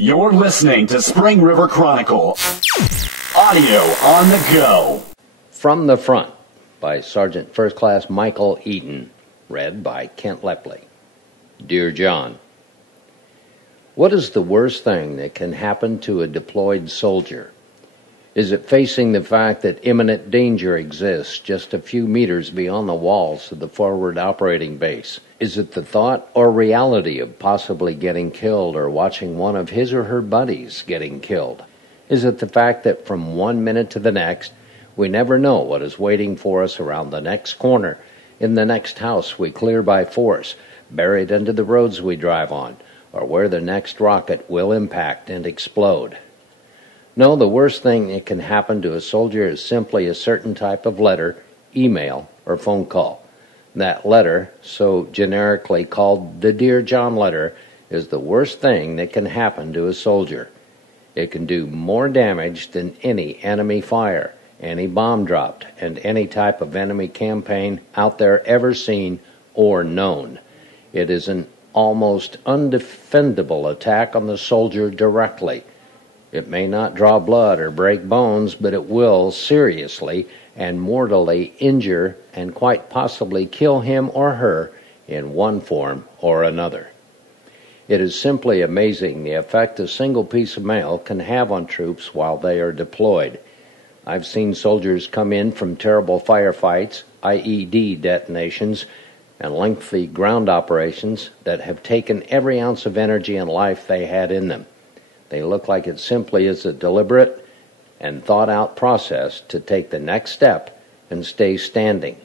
You're listening to Spring River Chronicle. Audio on the go. From the Front by Sergeant First Class Michael Eaton. Read by Kent Lepley. Dear John, what is the worst thing that can happen to a deployed soldier? Is it facing the fact that imminent danger exists just a few meters beyond the walls of the forward operating base? Is it the thought or reality of possibly getting killed or watching one of his or her buddies getting killed? Is it the fact that from one minute to the next, we never know what is waiting for us around the next corner, in the next house we clear by force, buried under the roads we drive on, or where the next rocket will impact and explode? No, the worst thing that can happen to a soldier is simply a certain type of letter, email, or phone call. That letter, so generically called the Dear John letter, is the worst thing that can happen to a soldier. It can do more damage than any enemy fire, any bomb dropped, and any type of enemy campaign out there ever seen or known. It is an almost undefendable attack on the soldier directly. It may not draw blood or break bones, but it will seriously and mortally injure and quite possibly kill him or her in one form or another. It is simply amazing the effect a single piece of mail can have on troops while they are deployed. I've seen soldiers come in from terrible firefights, IED detonations, and lengthy ground operations that have taken every ounce of energy and life they had in them. They look like it simply is a deliberate and thought-out process to take the next step and stay standing.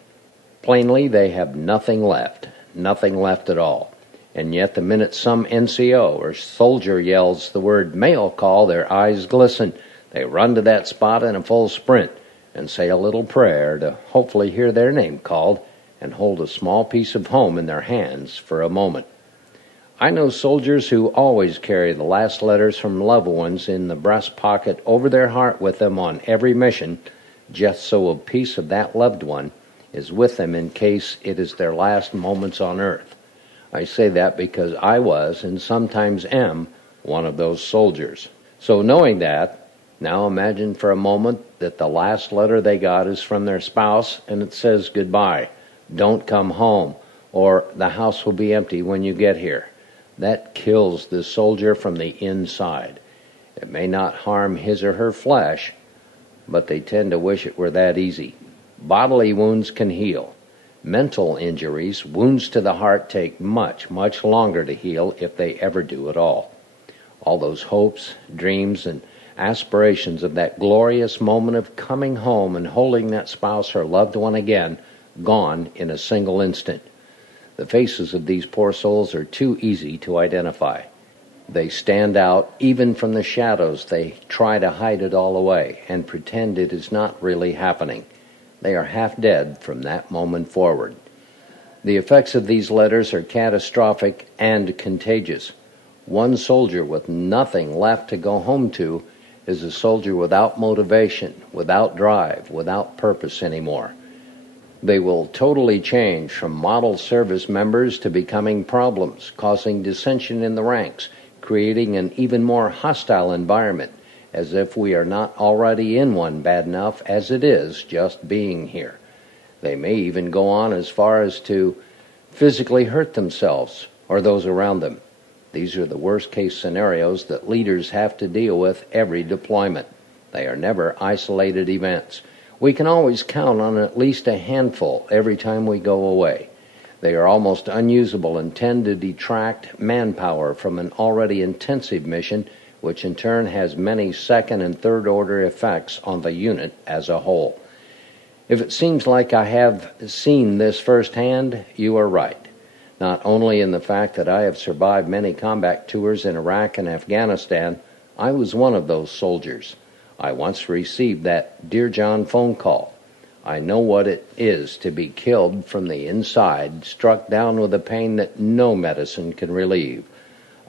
Plainly, they have nothing left at all. And yet the minute some NCO or soldier yells the word mail call, their eyes glisten. They run to that spot in a full sprint and say a little prayer to hopefully hear their name called and hold a small piece of home in their hands for a moment. I know soldiers who always carry the last letters from loved ones in the breast pocket over their heart with them on every mission, just so a piece of that loved one is with them in case it is their last moments on earth. I say that because I was, and sometimes am, one of those soldiers. So knowing that, now imagine for a moment that the last letter they got is from their spouse and it says goodbye, don't come home, or the house will be empty when you get here. That kills the soldier from the inside. It may not harm his or her flesh, but they tend to wish it were that easy. Bodily wounds can heal. Mental injuries, wounds to the heart, take much, much longer to heal if they ever do at all. All those hopes, dreams, and aspirations of that glorious moment of coming home and holding that spouse or loved one again, gone in a single instant. The faces of these poor souls are too easy to identify. They stand out even from the shadows. They try to hide it all away and pretend it is not really happening. They are half dead from that moment forward. The effects of these letters are catastrophic and contagious. One soldier with nothing left to go home to is a soldier without motivation, without drive, without purpose anymore. They will totally change from model service members to becoming problems, causing dissension in the ranks, creating an even more hostile environment, as if we are not already in one bad enough as it is just being here. They may even go on as far as to physically hurt themselves or those around them. These are the worst case scenarios that leaders have to deal with every deployment. They are never isolated events. We can always count on at least a handful every time we go away. They are almost unusable and tend to detract manpower from an already intensive mission, which in turn has many second and third order effects on the unit as a whole. If it seems like I have seen this firsthand, you are right. Not only in the fact that I have survived many combat tours in Iraq and Afghanistan, I was one of those soldiers. I once received that Dear John phone call. I know what it is to be killed from the inside, struck down with a pain that no medicine can relieve.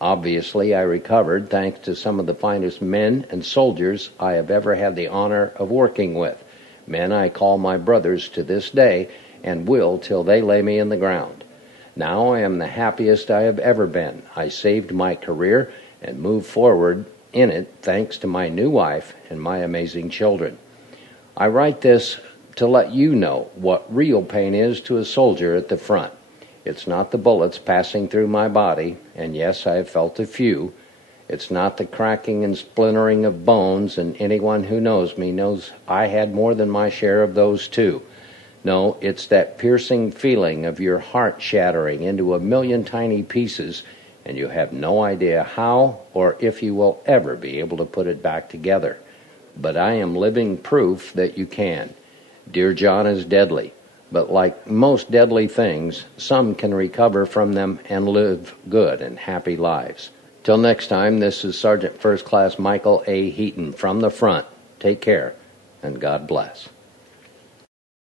Obviously, I recovered thanks to some of the finest men and soldiers I have ever had the honor of working with. Men I call my brothers to this day and will till they lay me in the ground. Now I am the happiest I have ever been. I saved my career and move forward in it thanks to my new wife and my amazing children. I write this to let you know what real pain is to a soldier at the front. It's not the bullets passing through my body, and yes, I have felt a few. It's not the cracking and splintering of bones, and anyone who knows me knows I had more than my share of those too. No, it's that piercing feeling of your heart shattering into a million tiny pieces, and you have no idea how or if you will ever be able to put it back together. But I am living proof that you can. Dear John is deadly, but like most deadly things, some can recover from them and live good and happy lives. Till next time, this is Sergeant First Class Michael A. Heaton from the front. Take care, and God bless.